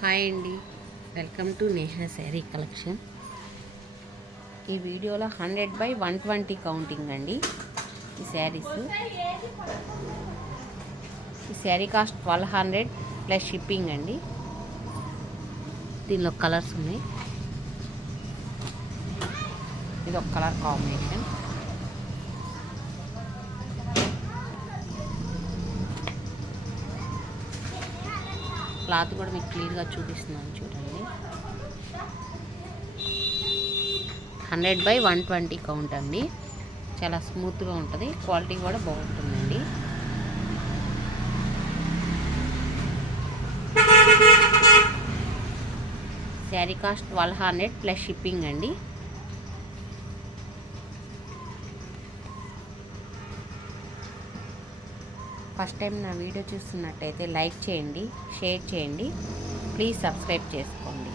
Hi అండి, welcome to Neha sari collection. ఈ వీడియోలో 100/120 కౌంటింగ్ అండి. ఈ శారీ కాస్ట్ 1200 ప్లస్ షిప్పింగ్ అండి. దీనిలో కలర్స్ ఉన్నాయి. ఇది ఒక కలర్ కాంబినేషన్. క్లాత్ కూడా మీకు క్లియర్గా చూపిస్తున్నాను చూడండి. 100/120 కౌంట్ అండి. చాలా స్మూత్గా ఉంటుంది, క్వాలిటీ కూడా బాగుంటుందండి. శారీ కాస్ట్ 1200 ప్లస్ షిప్పింగ్ అండి. ఫస్ట్ టైం నా వీడియో చూస్తున్నట్టయితే లైక్ చేయండి, షేర్ చేయండి, ప్లీజ్ సబ్స్క్రైబ్ చేసుకోండి.